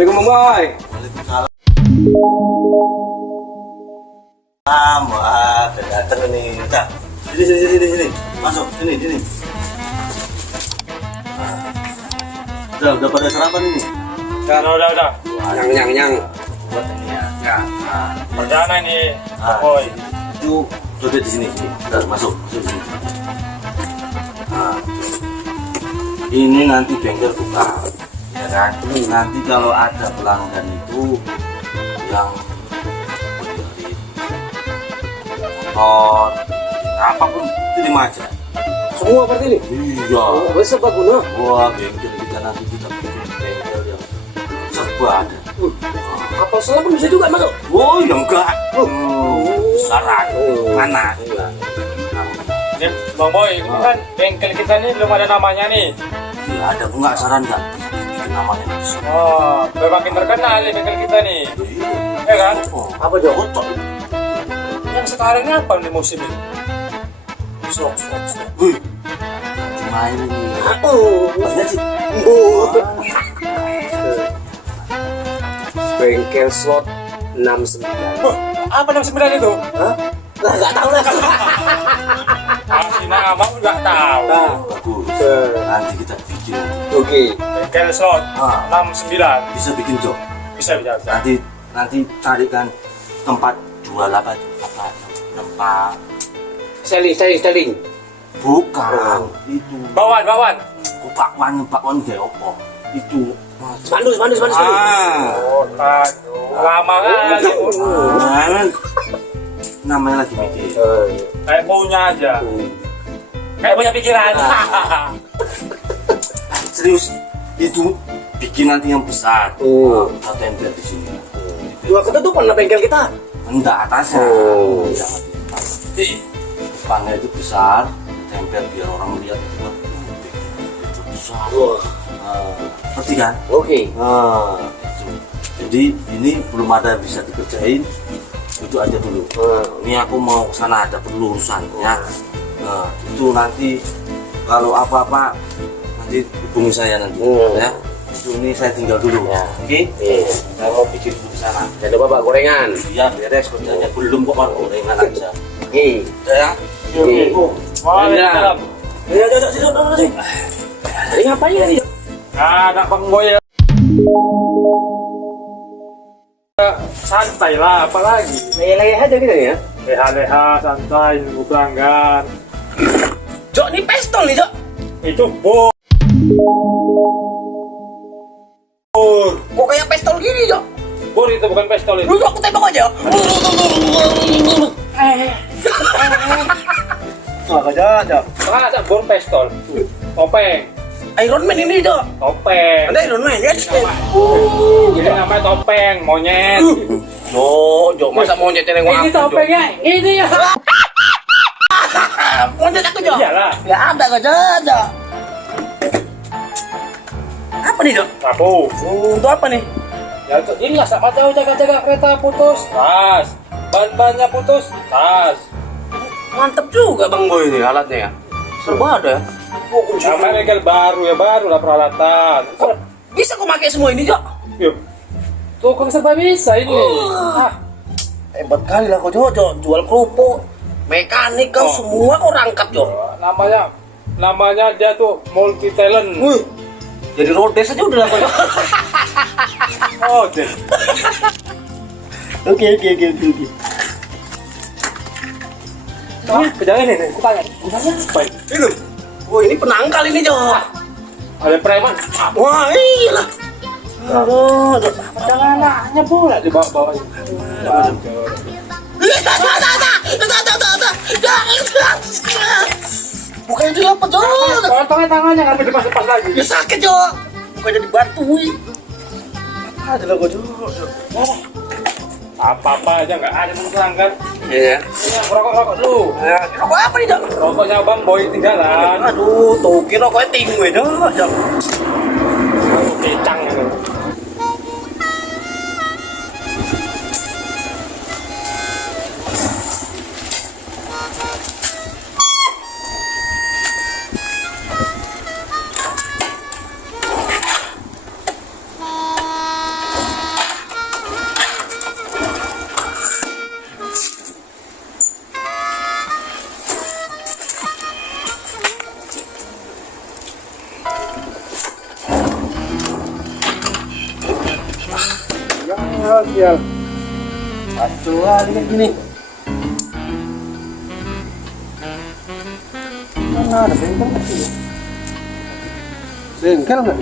Assalamualaikum Bang Boy. Waalaikumsalam. Wah, udah dateng nih. Sini. Masuk, sini. Udah pada sarapan ini? Udah. Nyang. Buat ini ya. Perdana ini. Ah, Boy. Itu coba di sini. Udah masuk sini. Nah, ini nanti bengkel buka, ya kan? Nanti kalau ada pelanggan itu yang dari motor, apapun terima aja. Semua seperti ini. Iya. Besar Pak Guna. Wah, bengkel kita nanti kita bikin bengkel yang serba ada. Kapal selam pun bisa juga masuk. Oh, ya enggak. Besaran. Mana? Ini Bang Boy, ini kan bengkel kita nih belum ada namanya nih. Iya, ada enggak saran enggak? Bikin namanya bisa. Oh, udah makin terkenal nih bengkel kita nih. Ya kan? Oh, Apa dong? kotor. Yang sekarang ini apa nih musim ini? Sok. Wih. Nanti main ini. Banyak sih. Bengkel slot 69. Apa 69 itu? Hah? Lah enggak tahu lah. Masih nama nggak tahu. Nah, Bagus. eh, Nanti kita bikin. oke. Bengkel slot 69 Bisa bikin job. bisa. Nanti carikan tempat jual apa itu? Apa? Tempat Styling. bukan itu. Bawan. Bakwan kayak apa? Itu Spanduk. Oh, lama kan? namanya lagi mikir. Kayak punya aja. Kayak punya pikiran. Serius itu bikin nanti yang besar. Kita tempel di sini. Dua ketutupan lah bengkel kita. Enggak atasnya. Oh. Jangan di depan. Depannya itu besar, tempel biar orang lihat wah, itu besar. Ngerti kan? Oke. Itu. Jadi ini belum ada yang bisa dikerjain. Itu aja dulu. Ini aku mau ke sana ada perlu urusan ya. Itu nanti kalau apa-apa nanti hubungi saya nanti ya. Itu ini saya tinggal dulu. Ya. Oke? Saya mau bikin dulu di sana. Jangan lupa Pak gorengan. Iya beres kerjanya belum kok gorengan aja. Oke. Udah ya. Waalaikumsalam. Ya, sini. Ini ngapain ini? Ada Bang Boy ya. Santai lah, apalagi Leha aja kita ya. leha santai nunggu pelanggan. Jok, ini pistol nih, Jok. Itu bor. Kok kayak pistol gini, Jok? Bor itu bukan pistol itu. Lu aku tembak aja. Jok. Masa bor pistol. Topeng. Iron Man ini, Jok. Topeng. Ada Iron Man ya? Jadi namanya topeng, monyet. Jok, masa mau nyetelin Ini topengnya, ini ya. Monyet aku, Jok. Iyalah. Ya ada kok, Jok. Apa nih, Jok? Sapu. Itu apa nih? Ya ini lah sama tahu jaga-jaga kereta putus, tas. Ban-bannya putus, tas. Mantep juga Bang Boy ini alatnya ya. Serba ada ya. Namanya bengkel baru ya, baru lah peralatan. Bisa kok pakai semua ini, Jok? Yuk. Tukang serba bisa ini. Hebat kali lah kok, Jok. Jual kerupuk, mekanik kau semua kau rangkap, Jok. Namanya dia tuh multi talent. Jadi rodes aja udah lah, Jok. Oh, deh. Oke. Wah, kejangan ini, kutanya apa ini? Ini. Oh, ini penangkal ini, Jok. Ada preman. Wah, iyalah. Aduh, Jok. Jangan anaknya pula dibawa-bawa ini. Bukan itu apa, Jok? Potongnya tangannya ngambil lepas lagi. Ya sakit, Jok. Bukan jadi bantui. Ada lah, Jok. Apa-apa aja nggak ada pelanggan. Iya. Ini rokok dulu. Ya, rokok apa nih, Jok? Rokoknya Bang Boy tinggalan. Aduh, tuh kira rokoknya tinggi, Jok. Kecang itu. sial. Aduh, kayak gini. Mana ada bengkel nggak sih? Bengkel nggak?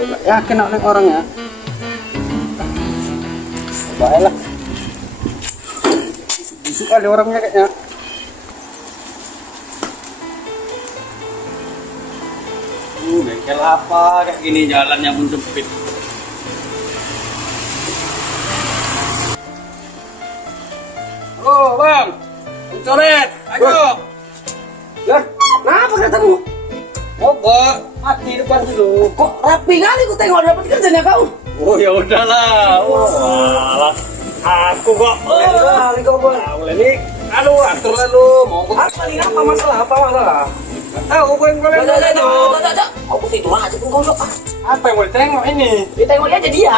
Nggak yakin oleh orangnya. Baiklah. Busuk kali orangnya kayaknya. Bengkel apa kayak gini jalannya pun sempit. Halo bang, coret, ayo. Lah, kenapa keretamu? Mogok, mati depan dulu. Kok rapi kali ku tengok dapat kerjanya kau. Oh ya udahlah. Walah, aku kok. Kali kau bang. Boleh nih, aduh atur lalu. Mogok. Apa nih? Apa masalah? Apa masalah? Tahu gue yang boleh. Jangan. Aku tidur aja pun kau sok. Apa yang boleh tengok ini? Ditengoknya aja dia.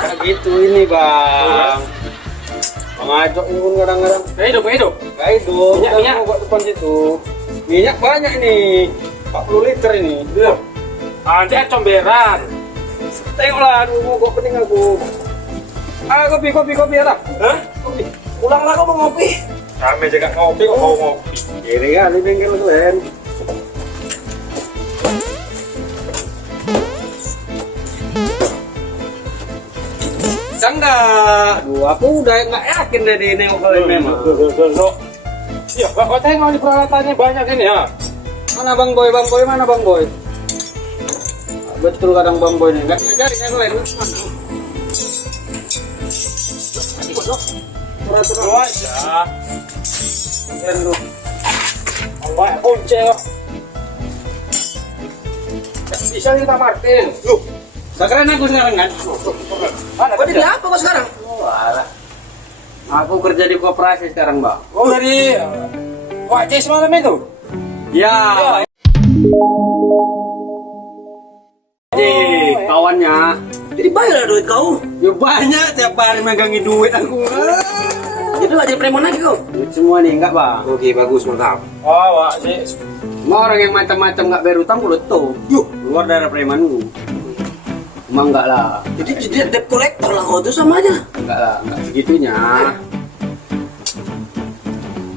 Kayak gitu ini bang. Mengajak ini pun kadang-kadang. Hidup. Minyak. Mogok depan situ. Minyak banyak ini. 40 liter ini. Nanti comberan. Tengoklah, aduh mogok pening aku. Kopi ada? Hah? Kopi. Pulanglah kau mau ngopi. Kami juga ngopi kok mau ngopi. Ini kali bengkel kalian. Enggak. Duh, aku udah nggak yakin deh di nengok kalian memang. Iya, kok tengok di peralatannya banyak ini ya. Mana Bang Boy, mana Bang Boy? Betul kadang Bang Boy nih, nggak ngajarin ya kalian. Pura-pura aja. Keren lu. Banyak kunci kok. Bisa kita Martin. Loh, sekarang aku sekarang kan? Mana? Kau jadi apa kau sekarang? Aku kerja di koperasi sekarang, Mbak. Oh dari Wak Cis malam itu? Ya. Jadi kawannya, Jadi bayar duit kau. ya banyak tiap hari megangin duit aku. Jadi nggak jadi preman lagi kau. Duit semua nih enggak, Bang. Oke, bagus, mantap. Oh Wak Cis. Mau orang yang macam-macam nggak bayar utang kudu tuh. Yuk, keluar dari premanku. Emang enggak lah. Jadi debt collector lah kau tuh sama aja. Enggak segitunya.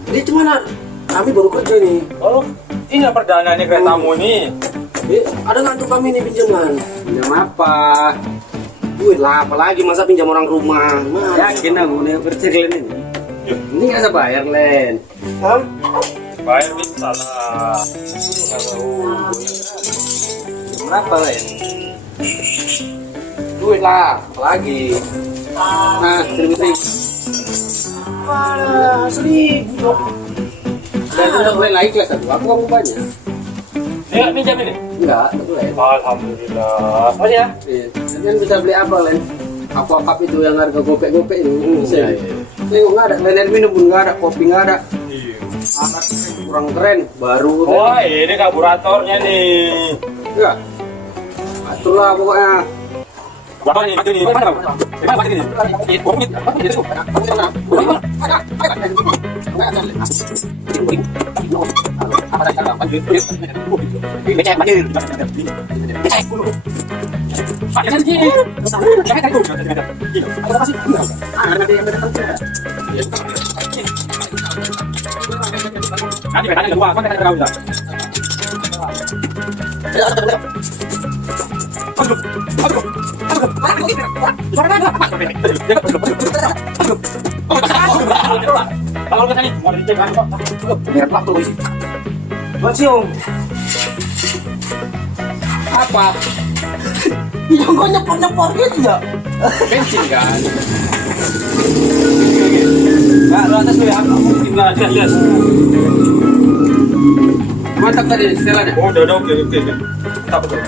Jadi cuman kami baru kerja nih. Oh ini perdana nih keretamu nih. Ada nggak tuh kami nih pinjaman? Pinjam apa? Duit lah, apalagi masa pinjam orang rumah. Yakin aku nih kerja kalian ini. Ini nggak usah bayar, Len. Hah? Bayar bisa lah. Berapa, Len? Duit lah, apalagi. Nah, seribu. Wah, 1.000 dong. Dan untuk Len naik kelas satu, aku kamu banyak. Dia pinjam ini? Enggak, untuk Len. Alhamdulillah. Oh ya? Kalian bisa beli apa, Len? Aqua itu yang harga gopek-gopek itu. Bisa. Iya. Tengok nggak ada, Len air minum pun nggak ada, kopi nggak ada. Iya. Alat kurang keren, baru. Wah ini karburatornya nih. Ya. Aturlah pokoknya. Berapa nih? Batu nih. Mana bang? Mana batu ini? Becek banjir. Becek. Pakai sini. Jangan tahu. Apa kasih? Nanti kan ada dua, kan ada dua. Kalau ke sini, mau dicek kan? Biar waktu isi. Cium. Apa? Yang kau nyepor gitu ya? Bensin kan? Nah, lu atas dulu ya. Tinggal jelas. Mantap tadi setelannya. Oh, udah oke. Mantap betul.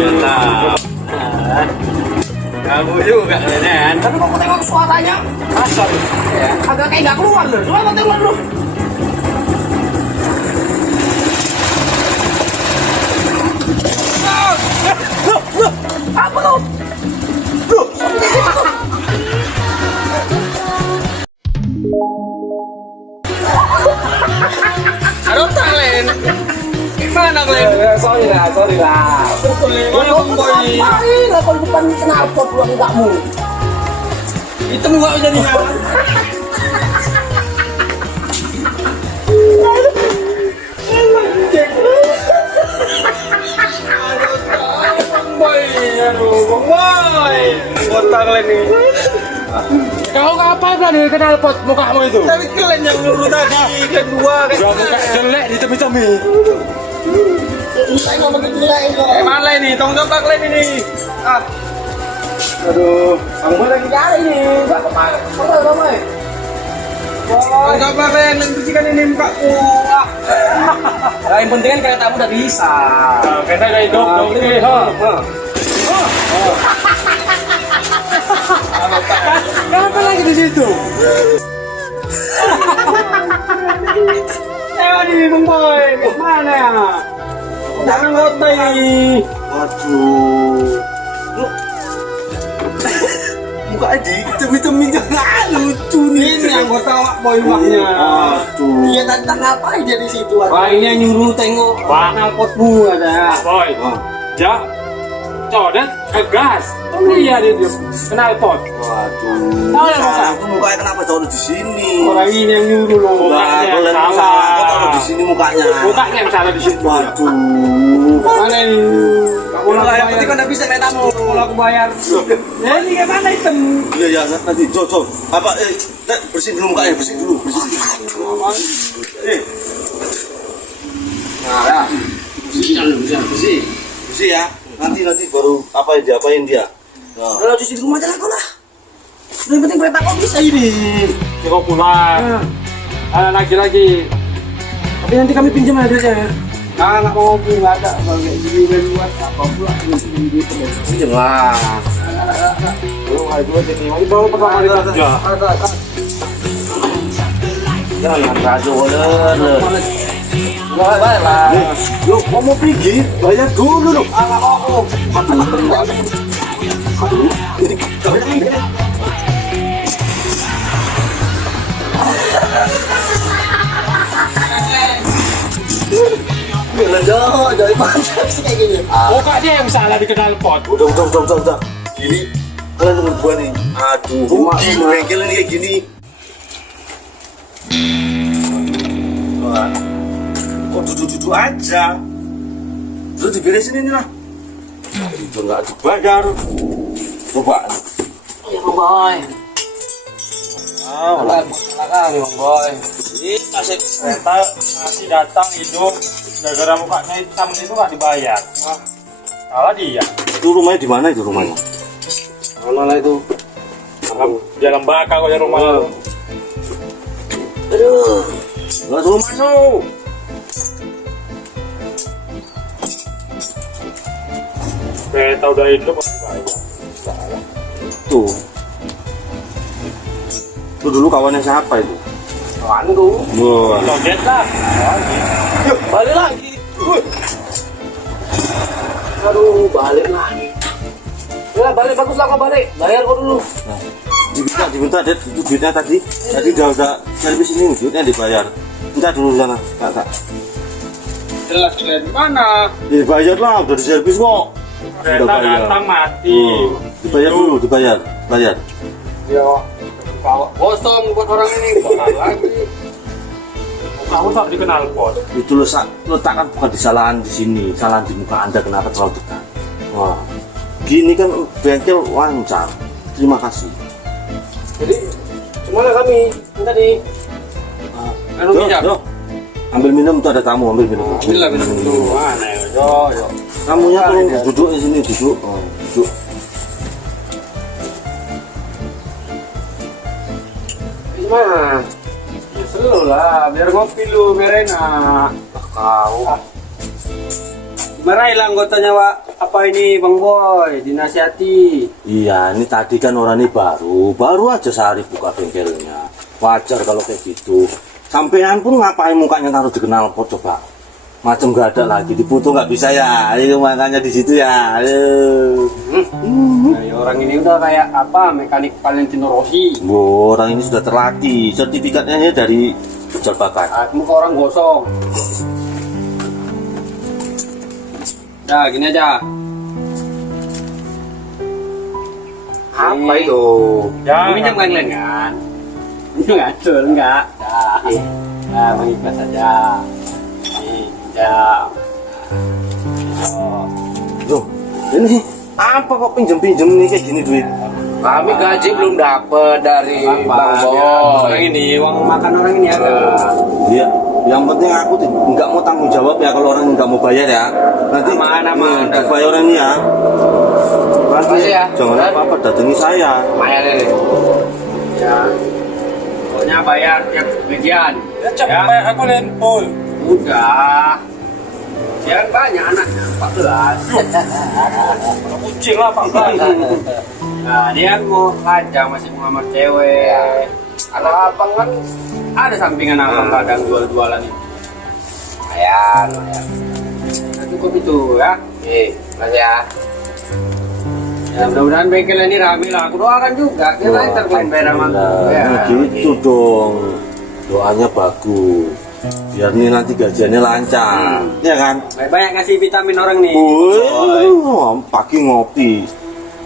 Mantap. Kamu juga Len. Tapi kok tengok suaranya Kasar. Ya. agak kayak nggak keluar loh. Coba kau tengok dulu. Apa kau? Ada otak Len. Gimana kalian? Sorry lah. Mana Bang Boy? Ngapain lah kalau depan knalpot lu enggakmu? Itu enggak jadi nyaman. Bang Boy, aduh Bang Boy. Botak kalian nih. Kau ngapain nih kenal pot mukamu itu? Tapi kalian yang nyuruh tadi, kalian dua kan. Gak muka jelek di temi-temi. Saya nggak begitu lah itu. Mana ini? Tong jawab kalian ini. Ah. Aduh, Bang Boy lagi cari nih. Nggak kemana? Kemana? Tong jawab kalian yang bersihkan ini mukaku. Ah. Nah, yang penting kan keretamu udah bisa. Kita udah hidup, oke. Kenapa lagi di situ? Nih Bang Boy, mana? Jangan kota ini. Waduh. Lu muka di temi-temi nggak lucu nih. Ini anggota Wak Boy maknya. Aduh. Dia tentang ngapain dia di situ? Wah ini yang nyuruh tengok knalpotmu ada. Boy, Oh. ja, codet, gas. Lihat itu kenal pot. Waduh. Tahu ya, Salah, aku mukanya kenapa taruh di sini? Orang ini yang nyuruh loh. Nah, Mukanya kalian salah. salah. Aku taruh di sini mukanya. Mukanya yang salah di situ. Waduh. Mana ini? Kamu Yang bayar. penting kan udah bisa keretamu. Kalau aku bayar. Ya ini gimana hitam? Iya ya, nanti Jo. Apa bersihin dulu mukanya, bersihin dulu. Nah, ya. Bersih ya. Nanti baru diapain dia. Nah. Kalau cuci di rumah aja lah kau lah. Yang penting kereta kau bisa ini. Cukup pulang. Lagi. Tapi nanti kami pinjam aja duitnya ya. Nah, nggak mau ngopi, nggak ada. Kalau kayak gini dari luar apa pula? Ini Pinjam lah. Ini baru pertama kali kerja. Jangan rajo oleh. Enggak bayar lah. Lu mau pergi, bayar dulu lu. Enggak mau. Ini Bilang jadi mantap sih kayak gini. Muka dia yang salah di kenal pot. udah. Ini kalian dengan gua nih. Aduh, rugi bengkel ini kayak gini. Wah, kok duduk-duduk aja. Terus diberesin ini lah. Itu nggak dibayar. Coba. Ya Bang Boy. Ah, Silakan Bang Boy. Ini kasih kereta masih datang hidup. Gara-gara mukanya hitam itu nggak dibayar. Salah dia. itu rumahnya di mana itu rumahnya? Mana lah itu? Jalan bakal kok ya rumah. Aduh. Nggak suruh masuk. Kereta udah hidup nggak dibayar. Tuh. Itu dulu kawannya siapa itu? Kawanku. Wah. Joget lah. Balik lagi. Aduh, balik lagi. Ya, balik bagus lah kau balik. Bayar kau dulu. Diminta itu duitnya tadi udah servis ini duitnya dibayar. Minta dulu sana, kak. jelas kalian mana? Dibayar lah, udah diservis kok. Kereta datang mati. Dibayar dulu, dibayar. Ya, kalau kosong buat orang ini bakal lagi. Kamu tak dikenal pot. Itu letakkan bukan kesalahan di sini, kesalahan di muka Anda kenapa terlalu dekat. Wah, gini kan bengkel lancar. Terima kasih. Jadi, gimana kami tadi? Anu minyak. Yo, ambil minum tuh ada tamu, ambil minum. Ambillah minum dulu. Mana ya? Yo. Tamunya tuh duduk di sini, duduk. Oh, duduk. Gimana? Ya selalu lah, biar ngopi lu, biar enak. Kau. Dimarahin lah anggotanya, Wak. Apa ini, Bang Boy? Dinasihati. Iya, ini tadi kan orang ini baru aja sehari buka bengkelnya. Wajar kalau kayak gitu. Sampean pun ngapain mukanya taruh dikenal pot coba? Macam gak ada lagi, dipoto nggak bisa ya. Ayo makanya di situ ya. Ayo. Nah, ya orang ini udah kayak apa? Mekanik Valentino Rossi. Orang ini sudah terlatih. Sertifikatnya dari Jalbakan. Muka orang gosong. Nah, gini aja. Apa Nih. itu? Mau minjem kan kalian kan? Minjem nggak? Betul nggak? Dah. Nah, mengikhlas saja. Nih, pinjam. Oh. Loh, ini apa kok pinjem-pinjem nih kayak gini duit? Kami gaji belum dapat dari Bang Orang Boy. ini, uang makan orang ini ada. Iya, yang penting aku nggak mau tanggung jawab ya kalau orang nggak mau bayar ya. Nanti Aman. dibayar orang ini ya. Nanti Makasih ya. jangan apa-apa datangi saya. Lumayan ini. Ya. Pokoknya bayar tiap bagian. Ya capek aku lempul. Udah. Jangan banyak anaknya, 14. Kucing lah Pak Bang. Nah, dia mau lajang masih mau ngamar cewek. Anak abang kan ada sampingan abang kadang jual-jualan itu. Lumayan. Nah, cukup itu ya. Makasih ya. Ya mudah-mudahan bengkel ini rame lah. Aku doakan juga. Kita ntar kalian bayar sama aku. Ya. Nah, gitu dong. Doanya bagus. Biar nih nanti gajiannya lancar, ya kan? Banyak ngasih vitamin orang nih. Pagi ngopi,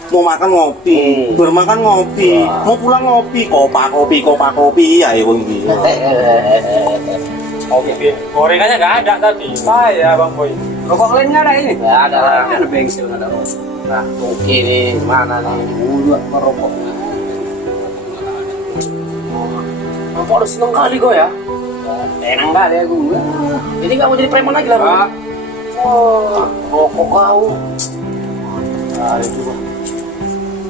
mau makan ngopi, bermakan ngopi, mau pulang ngopi, kopi, ya wong iki. Kopi gorengannya nggak ada tadi. Saya Bang Boy. Rokok kalian nggak ada ini? Nggak ada lah. Ada bengkel, nggak ada rokok. Nah, oke nih, mana nih? Dulu merokok. Apa udah seneng kali kok ya? Enak kali ya gue. Jadi nggak mau jadi preman lagi lah, Bang? Ah, Oh, rokok kau. nah, itu.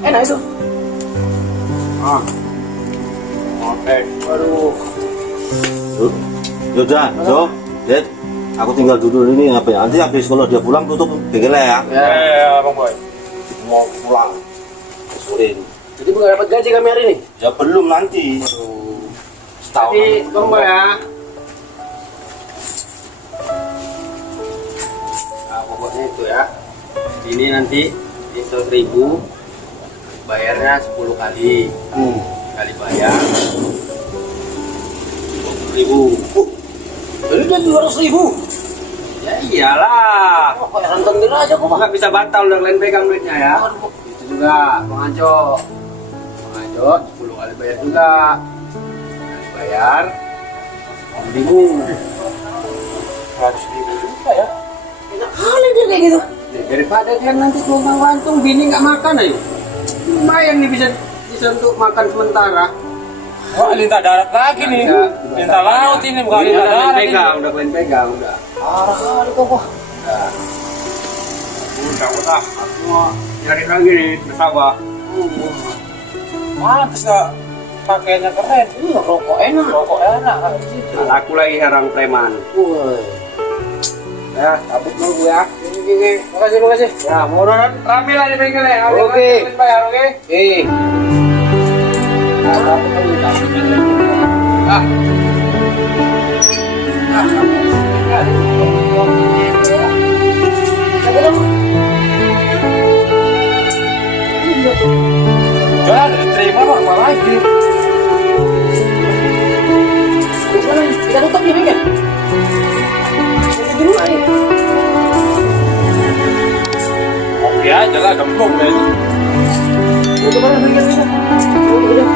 Enak itu. Ah. Oke. Waduh. Yaudah, so, Dad, aku tinggal dulu ini apa ya? Nanti habis kalau dia pulang tutup bengkelnya ya. Ya Bang Boy. Mau pulang sore ini. Jadi belum dapat gaji kami hari ini. Ya belum nanti. Setahun. Jadi tunggu ya. Nah, pokoknya itu ya. Ini nanti itu 1.000 bayarnya 10 kali. Kali bayar 20.000. Jadi udah 200.000. Ya iyalah. Oh, kayak rentenir aja kok, Bang. Nggak bisa batal udah kalian pegang duitnya ya. Waduh. Itu juga Bang Anco. Bang Anco 10 kali bayar juga. Kali bayar 1.000. 100.000 juga ya. Enak kali dia kayak gitu. Daripada dia nanti tumpang lantung bini nggak makan ayo. Lumayan nih bisa untuk makan sementara. Wah, lintah darat lagi nih. Lintah laut ini bukan Ini lintah udah darat kalian ini. pegang, udah kalian pegang, udah. Parah kali kok, Bang. Udah. Aku mau nyari lagi nih, bersabar. Pantes nggak pakainya keren. Iya, rokok enak. Rokok enak kan gitu. Aku lagi herang preman. Woi. Ya, cabut dulu ya. Makasih. Ya, mau rame lah di bengkelnya. Oke. Kalian bayar, oke? Nah, cabut dulu, cabut dulu. Ah. Jangan diterima Bang, apa lagi? Gimana nih? Kita tutup ya, Bang ya? Kita dulu lagi. Oke aja lah, gembung deh. Udah barang, berikan. Udah.